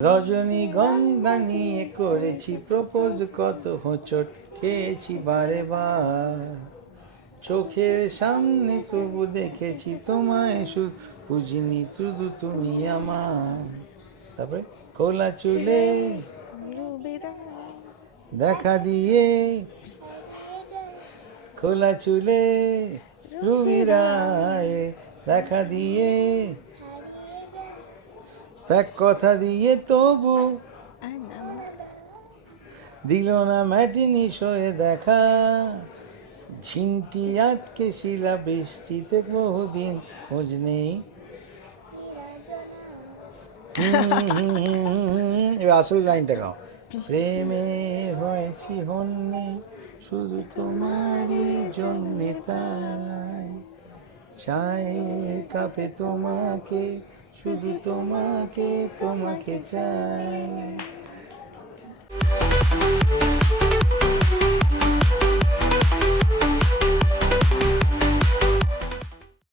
রজনীগন্ধা নিয়ে করেছি প্রপোজ, কত হোঁচট খেয়েছি বারে বার। চোখের সামনে তবু দেখেছি তোমায়, বুঝিনি শুধু তুমি আমার। তারপরে খোলা চুলে দেখা দিয়ে, খোলা চুলে রুবিরায় দেখা দিয়ে, এক কথা দিয়ে তবু দিল না ম্যাটিনি শোয়ে দেখা। ঝিনটি আটকে শিলা বৃষ্টিতে বহুদিন খোঁজ নেই। এবার আসল লাইনটা গাও। প্রেমে হয়েছি হন্যে শুধু তোমারই জন্যে, তাই চায়ের কাপে তোমাকে, শুধু তোমাকে, তোমাকে চাই।